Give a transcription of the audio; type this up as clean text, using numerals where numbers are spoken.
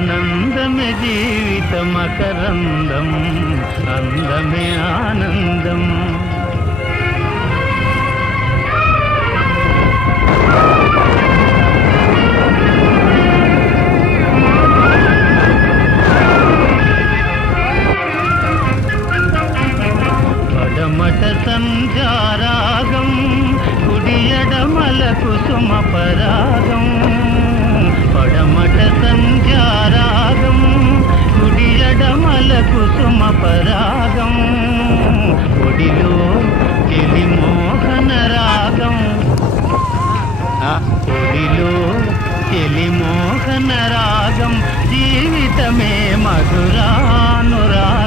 ఆనందమే జీవిత మకరందం, అందమే ఆనందం. పడమట సంధ్యారాగం, కుడియడమల కుసుమ పరాగం. పడమట సంధ్యారాగం, కుడియడమల కుసుమ పరాగం. ఒడిలో చెలి మోహన రాగం, ఒడిలో చెలి మోహన రాగం. జీవితమే మధురానురాగం.